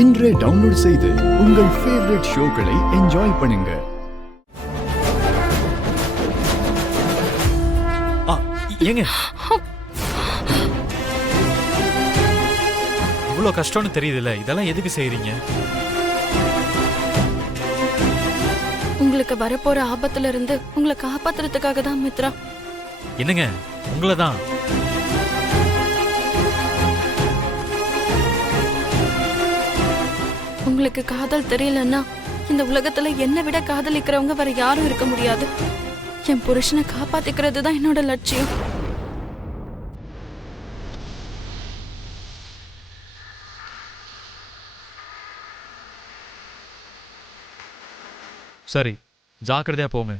இன்றே டவுன்லோட் செய்து உங்கள் ஃபேவரட் ஷோக்களை என்ஜாய் பண்ணுங்க. ஏங்க இவ்வளோ கஷ்டம்னு தெரியுதுல்ல, இதெல்லாம் எதுக்கு செய்றீங்க? உங்களுக்கு வரப்போற ஆபத்துல இருந்து உங்களை காப்பாத்துறதுக்காக தான் மித்ரா. என்னங்க உங்களை தான். உங்களுக்கு காதல் தெரியலன்னா இந்த உலகத்துல என்னை விட காதலிக்கிறவங்க வேற யாரும் இருக்க முடியாது. என் புருஷனை காப்பாத்திக்கிறது தான் என்னோட லட்சியம். சரி, ஜாக்கிரதையா போங்க.